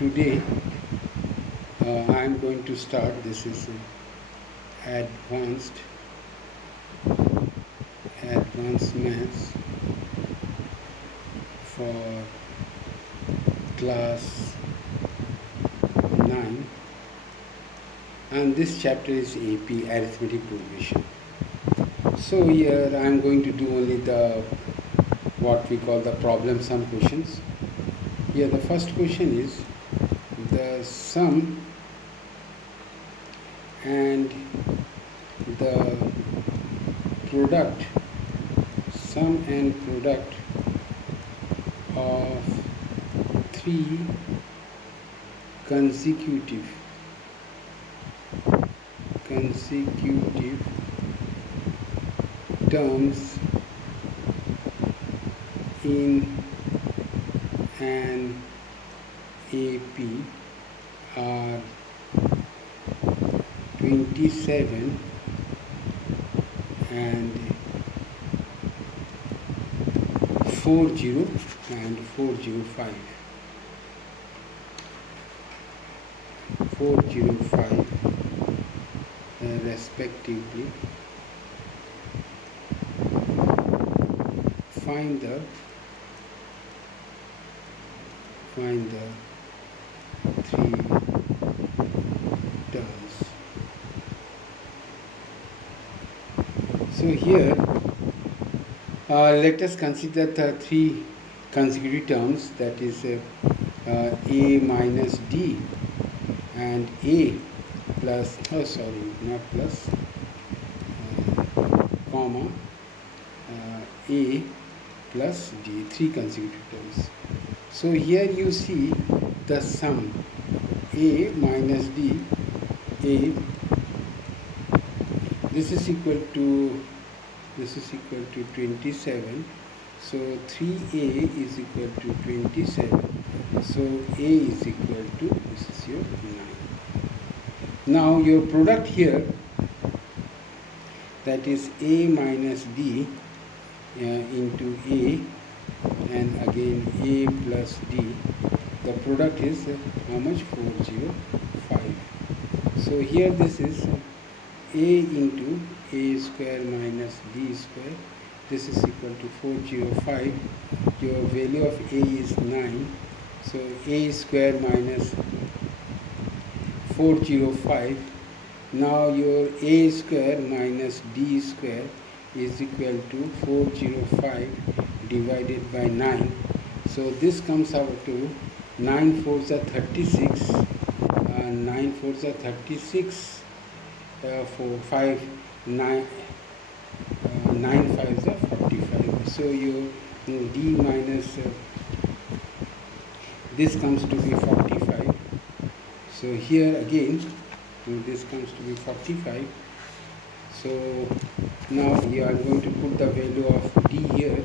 Today I am going to start. This is advanced maths for class 9, and this chapter is AP, arithmetic progression. So here I am going to do only the what we call the problem sum questions. Here the first question is the sum and the product, sum and product of three consecutive terms in an AP are 27 and 40 and 405. 405 respectively. Find the three terms. So here let us consider the three consecutive terms, that is a minus d and a plus, comma a plus d, three consecutive terms. So here you see the sum a minus d, a, this is equal to 27. So 3a is equal to 27. So a is equal to, this is your 9. Now your product here, that is a minus d into a and again a plus d, the product is how much? 405. So here this is a into a square minus b square, this is equal to 405. Your value of a is 9, so a square minus 405. Now your a square minus d square is equal to 405 divided by 9. So this comes out to 9 4s are 36, 9 4s are 36, 4 5 9 9 5s are 45. So your d minus this comes to be 45. So here again this comes to be 45. So now you are going to put the value of d here,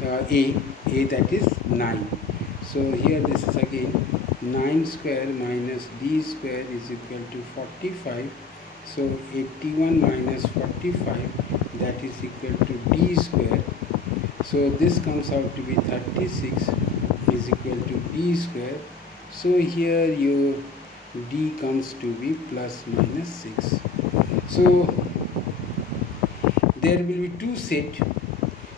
a that is 9. So here this is again 9 square minus d square is equal to 45. So 81 minus 45, that is equal to d square. So this comes out to be 36 is equal to d square. So here your d comes to be plus minus 6. So there will be two sets.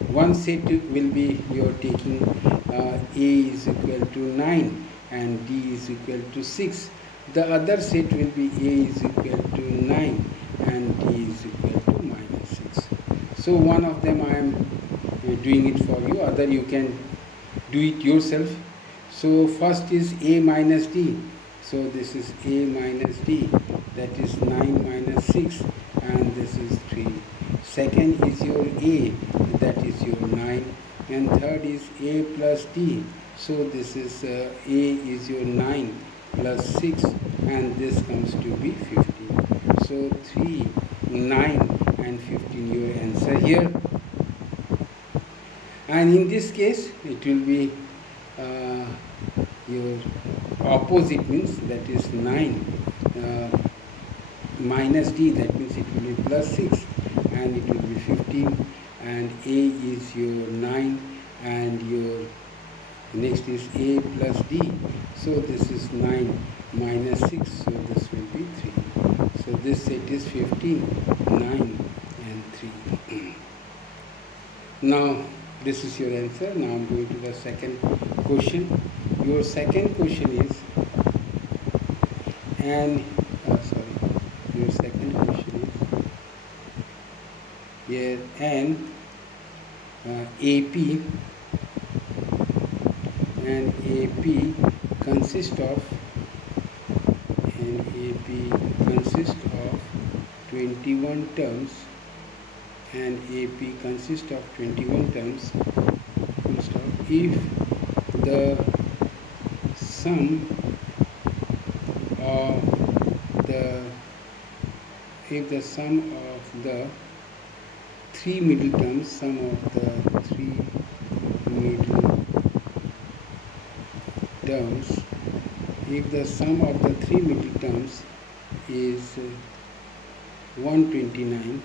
One set will be you are taking a is equal to 9 and d is equal to 6. The other set will be a is equal to 9 and d is equal to minus 6. So one of them I am doing it for you, other you can do it yourself. So first is a minus d. So this is a minus d, that is 9 minus 6, and this is 3. Second is your a, that is your 9, and third is a plus d. So this is a is your 9 plus 6, and this comes to be 15. So 3, 9 and 15 your answer here. And in this case it will be your opposite, means that is 9 minus d, that means it will be plus 6 and it will be 15, and a is your 9 and your Next is A plus D. So this is 9 minus 6. So this will be 3. So this set is 15, 9 and 3. Now this is your answer. Now I'm going to the second question. Your second question is your second question is here an AP consists of 21 terms, and AP consists of 21 terms if the sum of the three middle terms, if the sum of the three middle terms is 129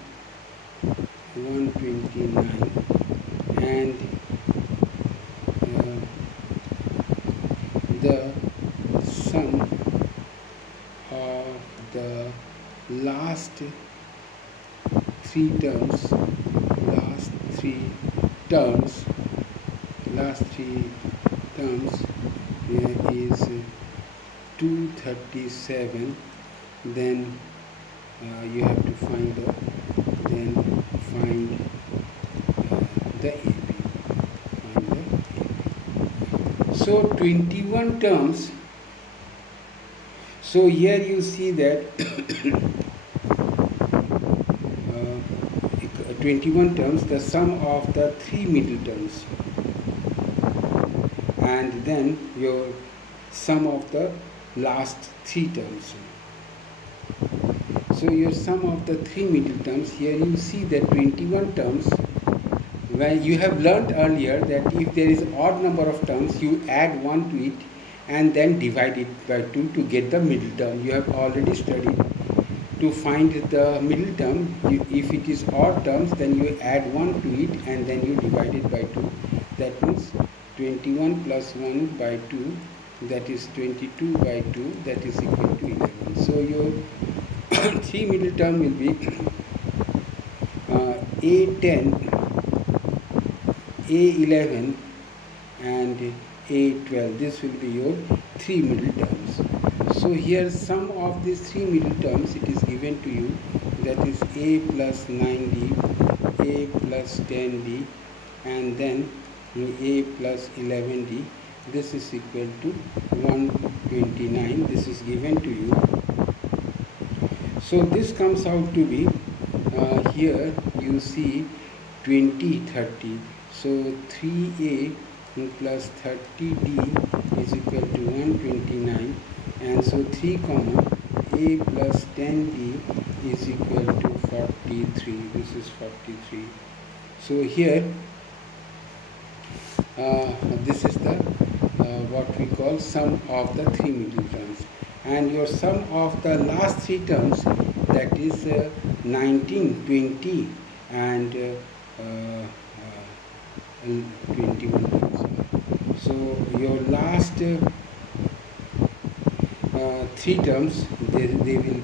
and the sum of the last three terms is 237, then you have to find the AP. So 21 terms. So here you see that 21 terms, the sum of the three middle terms, and then your sum of the last three terms. So your sum of the three middle terms, here you see that 21 terms, where you have learnt earlier that if there is odd number of terms, you add 1 to it and then divide it by 2 to get the middle term. You have already studied. To find the middle term, if it is odd terms, then you add 1 to it and then you divide it by 2. That means 21 plus 1 by 2, that is 22 by 2, that is equal to 11. So your three middle term will be A10, A11 and A12. This will be your three middle terms. So here sum of these three middle terms, it is given to you, that is A plus 9D, A plus 10D and then A plus 11D. This is equal to 129. This is given to you. So this comes out to be, here you see 20, 30. So 3A plus 30D is equal to 129. And so 3 comma A plus 10D is equal to 43. This is 43. So here this is the what we call sum of the three middle terms, and your sum of the last three terms, that is 19, 20 and 21 terms. So your last three terms, they will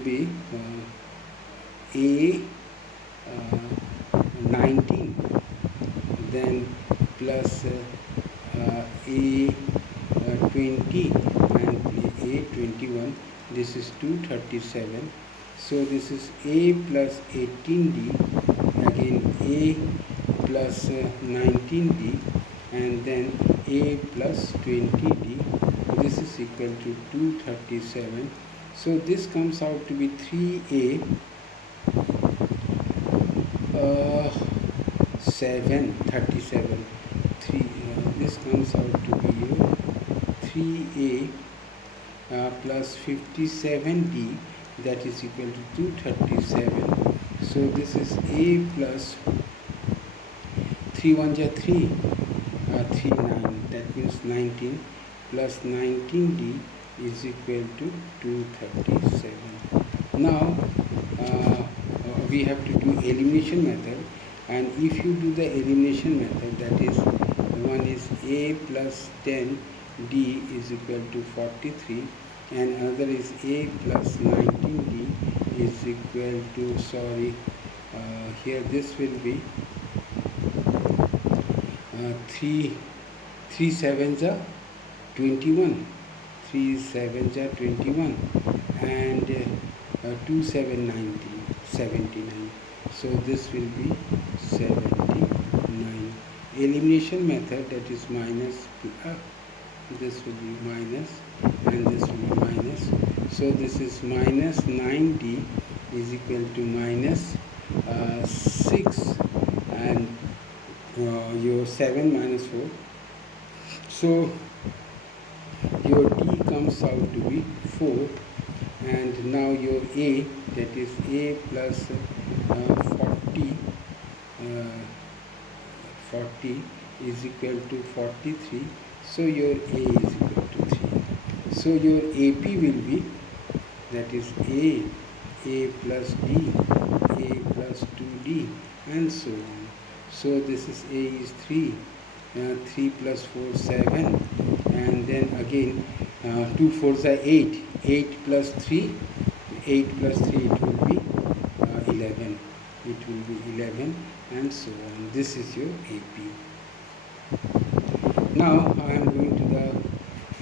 be A 19, then plus A 20 and A 21. This is 237. So this is A plus 18D, again A plus 19D and then A plus 20D. This is equal to 237. So this comes out to be 3A 37. This comes out to be 3A plus 57D, that is equal to 237. So this is A plus 3 1 ja 3, 3 9, that means 19 plus 19D is equal to 237. Now we have to do elimination method, and if you do the elimination method, that is one is a plus 10 d is equal to 43, and another is a plus 19 d is equal to, sorry, here this will be 3 sevens are 21, 3 sevens are 21, and 2 7 19, 79. So this will be 79. Elimination method, that is minus, this will be minus and this will be minus. So this is minus 9d is equal to minus 6, and your 7 minus 4. So your d comes out to be 4, and now your a, that is a plus 40 is equal to 43. So your a is equal to 3. So your AP will be, that is a plus d, a plus 2d, and so on. So this is a is 3, 3 plus 4 7, and then again 2 4s are 8, 8 plus 3, 8 plus 3, it will be 11, it will be 11, and so on. This is your AP. Now I am going to the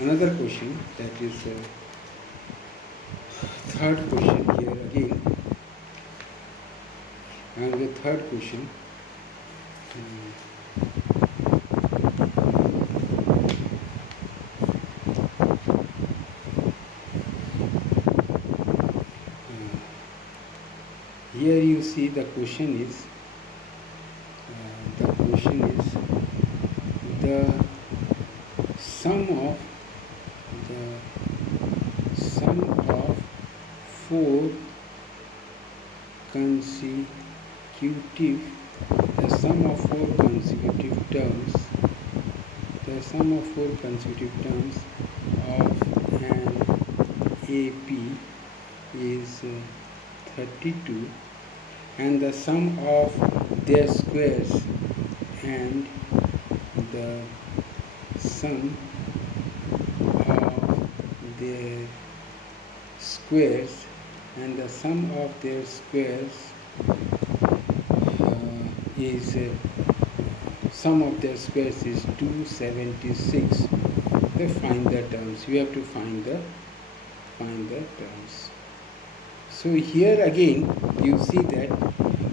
another question, that is third question here again, and the third question. Here you see the question is the sum of 4 consecutive terms, the sum of 4 consecutive terms of an AP is 32, and the sum of their squares and the sum of their squares and the sum of their squares is sum of their squares is 276. They find the terms. You have to find the terms. So here again you see that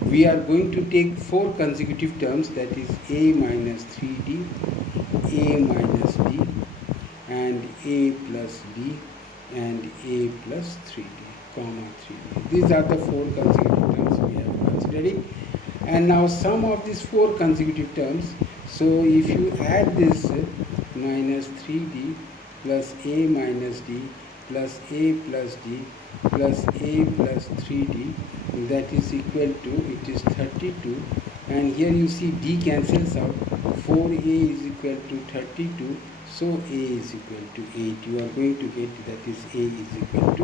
we are going to take 4 consecutive terms, that is a minus 3d, a minus d, and a plus d, and a plus 3d, comma 3d. These are the 4 consecutive terms we are considering. And now sum of these 4 consecutive terms, so if you add this minus 3d plus a minus d plus a plus d plus a plus 3d, that is equal to, it is 32, and here you see d cancels out, 4a is equal to 32, so a is equal to 8. You are going to get, that is a is equal to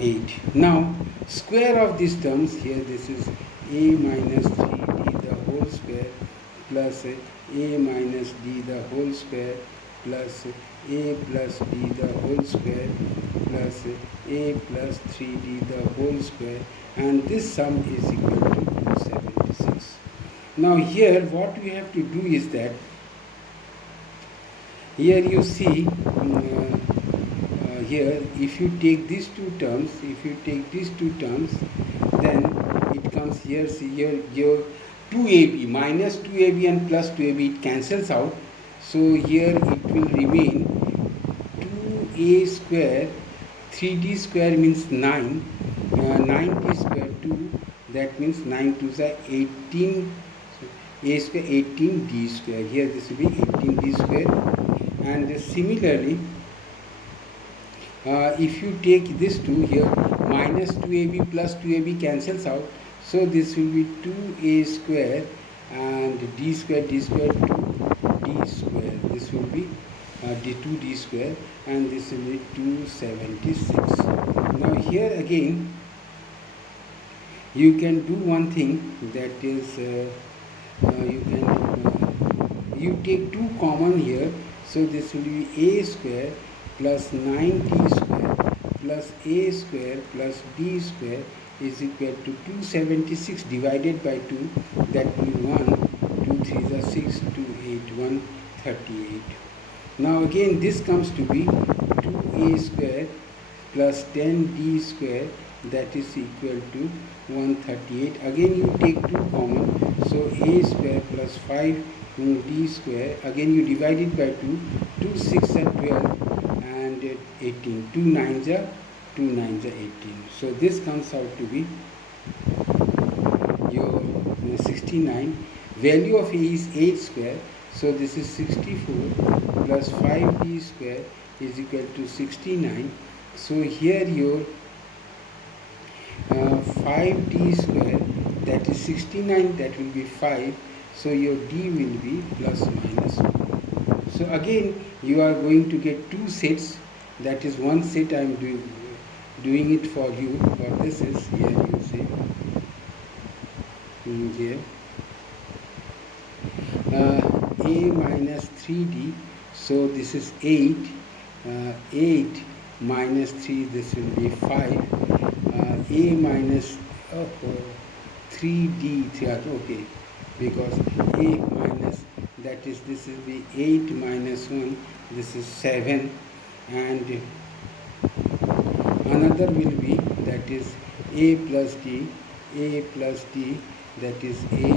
8. Now square of these terms, here this is a minus 3d the whole square plus a minus d the whole square plus a plus d the whole square plus a plus 3d the whole square, and this sum is equal to 276. Now here what we have to do is that, here you see here if you take these two terms, then it comes here, see here your 2ab minus 2ab and plus 2ab, it cancels out. So here it will remain 2a square, 3d square means 9, 9d square 2, that means 9 2s are 18, a square 18d square, here this will be 18d square. And similarly if you take this 2 here, minus 2ab plus 2ab cancels out, so this will be 2a square and d square 2d square, this will be d2d square, and this will be 276. Now here again you can do one thing, that is you can you take 2 common here, so this will be a square plus 9d square plus a square plus b square is equal to 276 divided by 2, that will be 1, 2, 3 are 6, 2, 8, 138. Now again this comes to be 2a square plus 10d square, that is equal to 138. Again you take 2 common, so a square plus 5d square, again you divide it by 2, 2 6 are 12 and 18, 2 9s are 18. So this comes out to be your 69. Value of a is 8 square, so this is 64 plus 5d square is equal to 69. So here your 5d square, that is 69, that will be 5, so your d will be plus minus 1. So again you are going to get 2 sets, that is one set I am doing it for you, for this is here you see here a minus 3d, so this is 8, 8 minus 3, this will be 5, a minus 3d, okay, because a minus, that is this will be 8 minus 1, this is 7, and another will be, that is a plus d, that is 8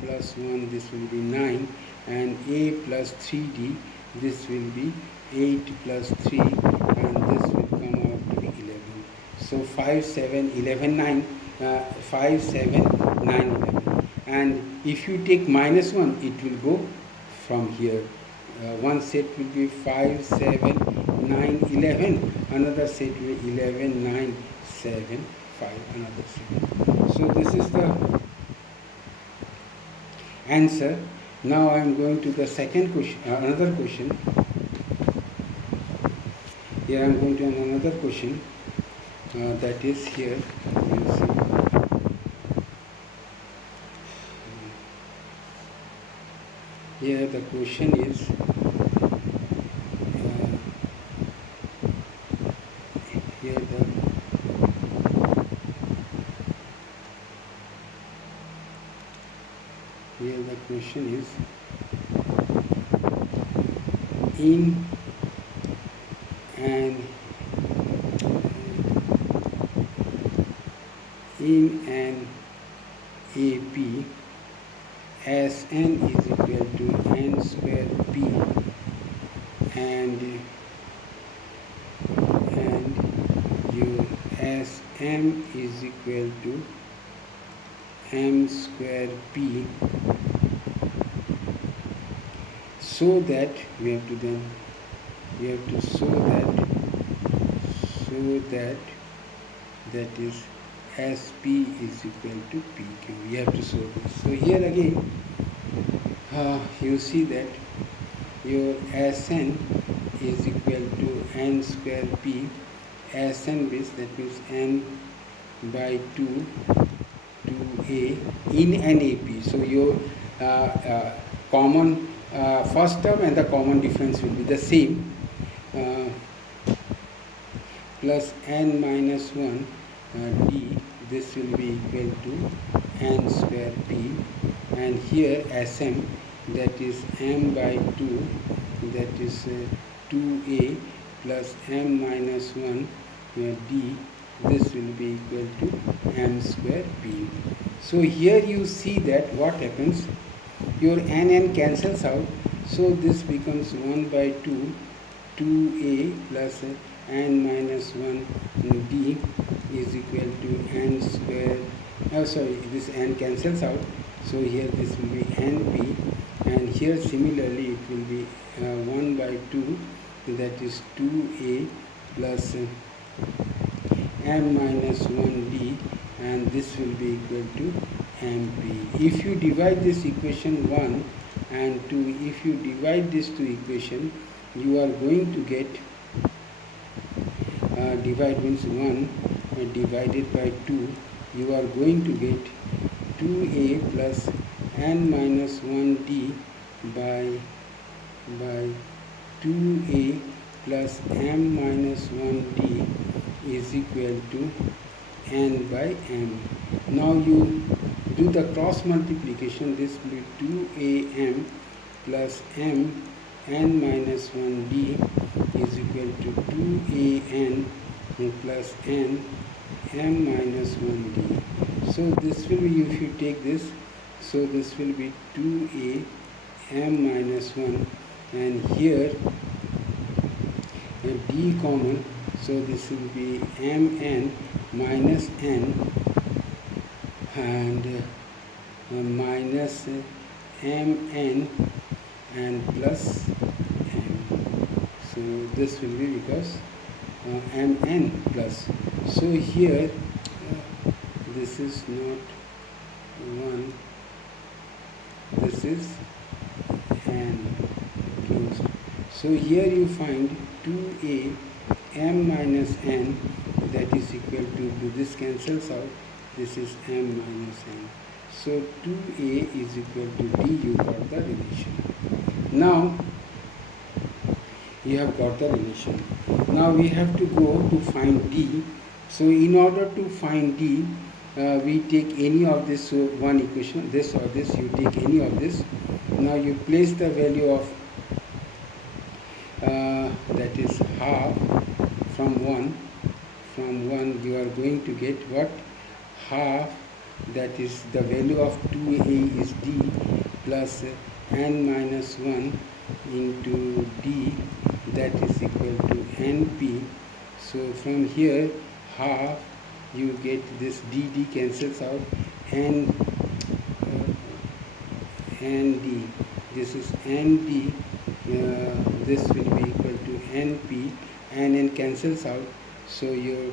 plus 1, this will be 9, and a plus 3d, this will be 8 plus 3, and this will come out to be 11. So 5, 7, 11, 9, 5, 7, 9, 11. And if you take minus 1, it will go from here. One set will be 5, 7, 9, 11. Another set will be 11, 9, 7, 5. Another set. So this is the answer. Now I am going to the second question, another question. Here I am going to another question. That is here. You will see. Here the question is here the question is in an AP Sn is equal to n square p and your Sm is equal to m square p, so that we have to show that is Sp is equal to Pq. We have to show this. So here again you see that your Sn is equal to n square p. Sn base, that means n by 2 2a in an AP. So your common first term and the common difference will be the same, plus n minus 1 d, this will be equal to n square p, and here Sm, that is m by 2, that is 2a plus m minus 1 d, this will be equal to m square p. So here you see that what happens, your n cancels out, so this becomes 1 by 2, 2a plus n minus 1 d is equal to n square, this n cancels out, so here this will be np, and here similarly it will be 1 by 2, that is 2a plus m minus 1d, and this will be equal to mp. If you divide this equation 1 and 2, if you divide these two equations, you are going to get divide means 1 divided by 2, you are going to get 2a plus n minus 1d by 2a plus m minus 1d is equal to n by m. Now you do the cross multiplication. This will be 2am plus m n minus 1d is equal to 2an plus n m minus 1d. So this will be, if you take this, so this will be 2a m minus 1, and here d common, so this will be mn minus n and minus mn and plus m. So this will be because mn plus. So here this is not 1, this is n closed. So here you find 2a m minus n, that is equal to this cancels out, this is m minus n. So 2a is equal to d, you got the relation. Now you have got the relation. Now we have to go to find d. So in order to find d, we take any of this one equation, this or this, you take any of this. Now you place the value of that is half from 1. From 1 you are going to get what? Half, that is the value of 2a is d plus n minus 1 into d, that is equal to np. So from here half, you get this dd cancels out, nd, this is nd, this will be equal to np, and n cancels out, so your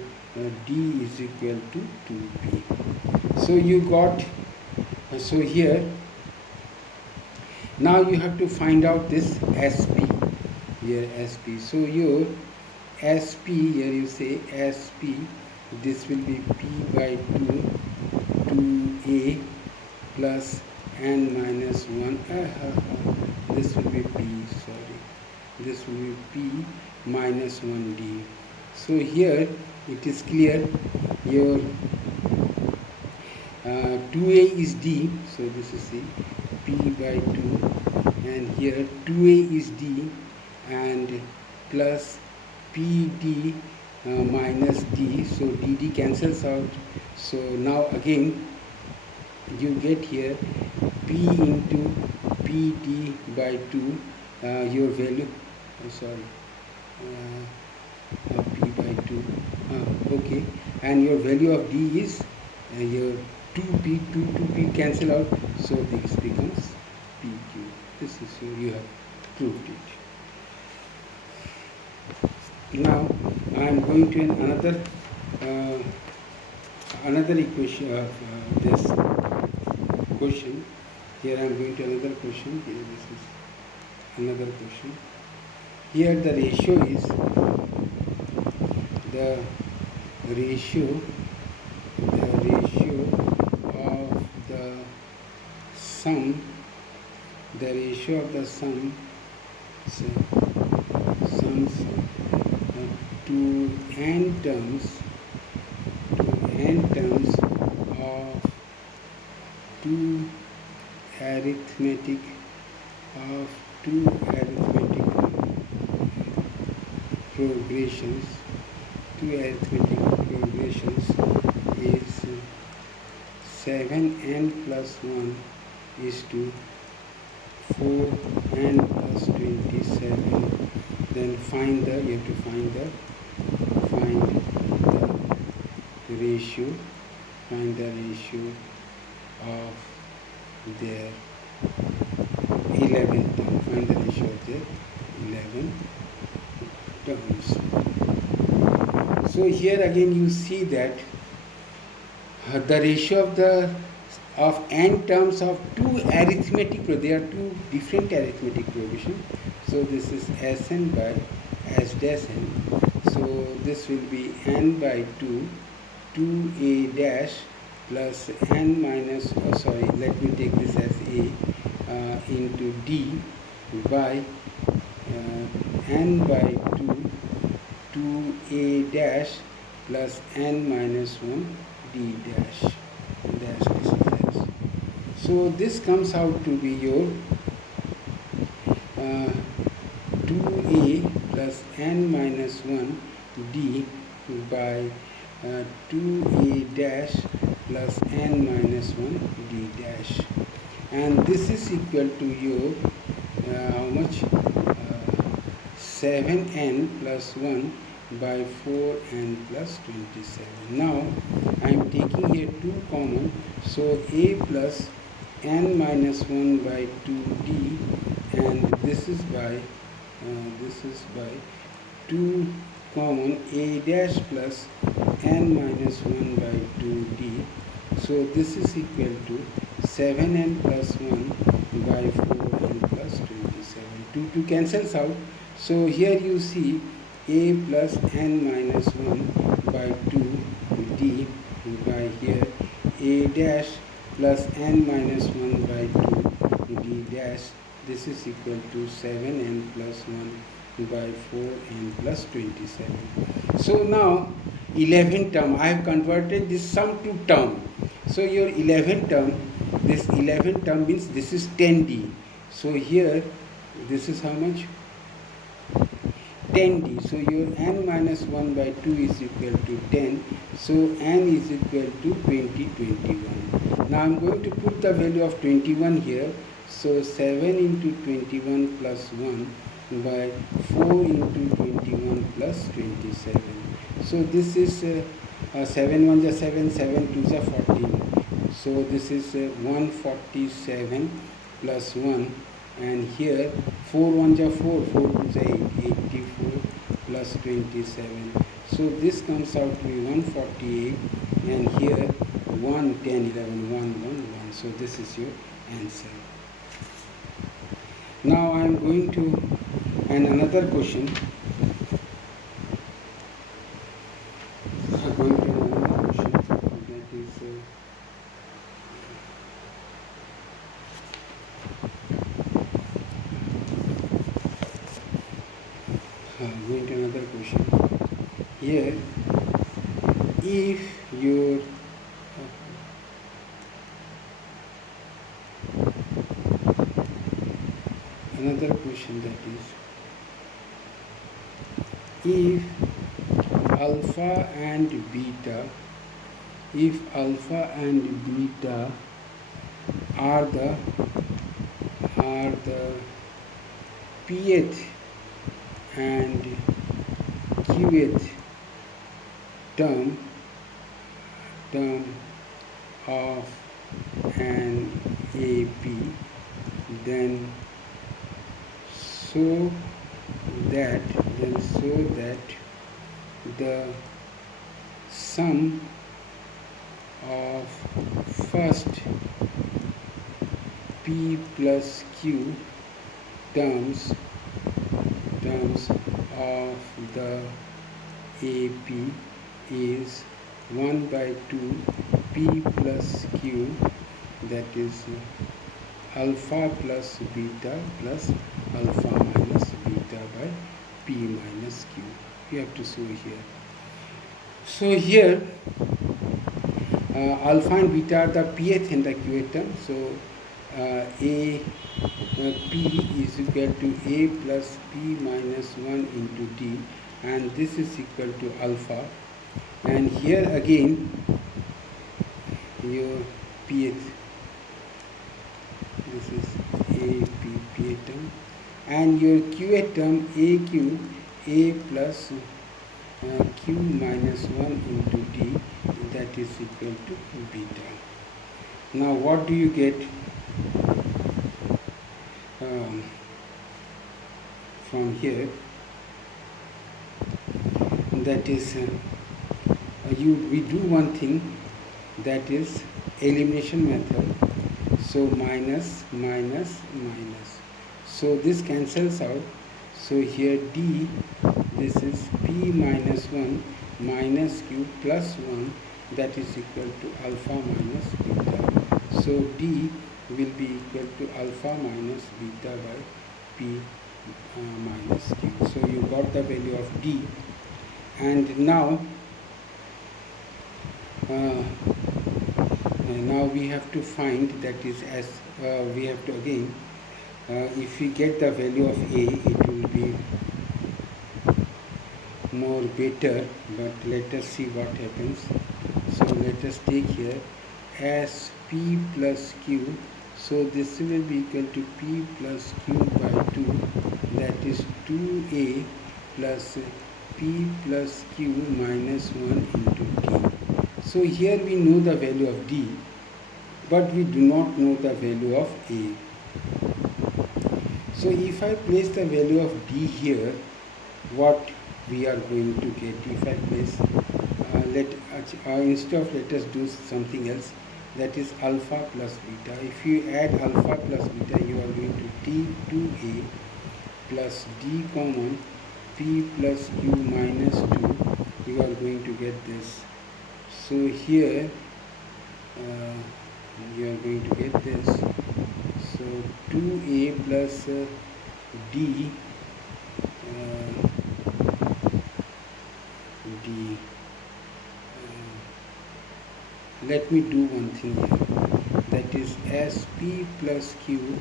d is equal to 2p. So you got, so here now you have to find out this sp, here sp. So your sp, here you say sp, this will be p by 2, 2a plus n minus 1, this will be p, sorry, this will be p minus 1d. So here it is clear, your 2a is d, so this is the p by 2, and here 2a is d and plus pd minus d, so dd cancels out. So now again you get here p into pd by 2, your value, p by 2, okay, and your value of d is your 2p, 2p cancel out, so this becomes pq. This is, so you have proved it. Now I am going to another equation of this question. Here I am going to another question. Here this is another question. Here the ratio is the ratio of the sum, sums to n terms of two arithmetic progressions is 7n plus 1 is to 4n plus 27. Then you have to find the ratio of their 11 terms. Find the ratio of their 11 terms. So here again you see that the ratio of n terms of two arithmetic, there are two different arithmetic progressions. So this is Sn by S dash n. So this will be n by 2, 2a dash plus n minus, let me take this as a, into d by n by 2 2a dash plus n minus 1 d dash dash this is s. So this comes out to be your 2a plus n minus 1 d by 2a dash plus n minus 1 d dash, and this is equal to your how much 7n plus 1 by 4n plus 27. Now I am taking here 2 common, so a plus n minus 1 by 2d, and this is by 2 common a dash plus n minus 1 by 2d. So this is equal to 7n plus 1 by 4n plus 27. 2 cancels out. So here you see a plus n minus 1 by 2d by here a dash plus n minus 1 by 2 d dash. This is equal to 7n plus 1 by 4n plus 27. So now 11 term, I have converted this sum to term. So your 11 term, this 11 term means this is 10d. So here this is how much? 10d. So your n minus 1 by 2 is equal to 10. So n is equal to 20, 21. Now I am going to put the value of 21 here. So 7 into 21 plus 1 by 4 into 21 plus 27. So this is 7 1 is 7, 7 2 is 14. So this is 147 plus 1, and here 4 1 is 4, 4 2 is 8, 84 plus 27. So this comes out to be 148, and here 1, 10, 11, 1, 1, 1. So this is your answer. Now I am going to another question. Going to another question, that is going to another question. Here, if your another question, that is if alpha and beta, if alpha and beta are the pth and qth term of an AP, then so that the sum of first P plus Q terms of the AP is 1 by 2 P plus Q, that is alpha plus beta plus alpha minus beta by P minus Q. You have to show here. So here alpha and beta are the pth and the qth term. So P is equal to A plus P minus 1 into D, and this is equal to alpha. And here again your pth, this is A P P term, and your qth term AQ, A plus Q minus 1 into D, that is equal to beta. Now what do you get from here? That is we do one thing, that is elimination method. So minus minus minus, so this cancels out. So here D, this is P minus 1 minus Q plus 1, that is equal to alpha minus beta. So D will be equal to alpha minus beta by p minus q. So you got the value of d, and now we have to find, that is, as we have to again, if we get the value of a, it will be more better, but let us see what happens. So let us take here as p plus q. So this will be equal to p plus q by 2, that is 2a plus p plus q minus 1 into t. So here we know the value of d, but we do not know the value of a. So if I place the value of d here, what we are going to get? If I place, instead of, let us do something else, that is alpha plus beta. If you add alpha plus beta, you are going to take 2a plus d common p plus q minus 2. You are going to get this. So here you are going to get this. So 2a plus d let me do one thing here, that is as p plus q,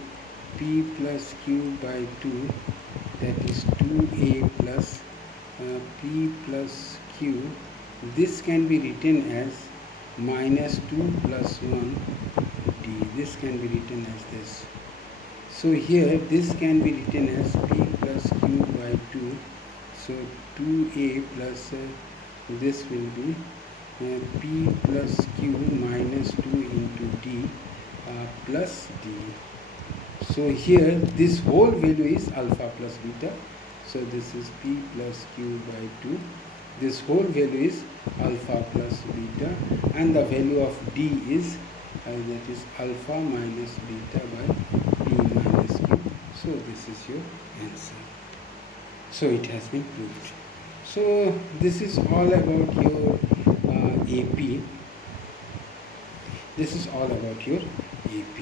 p plus q by 2, that is 2a plus p plus q. This can be written as minus 2 plus 1 d. This can be written as this. So here this can be written as p plus q by 2. So 2a plus this will be p plus q minus 2 into d plus d. So here this whole value is alpha plus beta. So this is p plus q by 2. This whole value is alpha plus beta, and the value of d is that is alpha minus beta by p minus q. So this is your answer. So it has been proved. So this is all about your AP. This is all about your AP.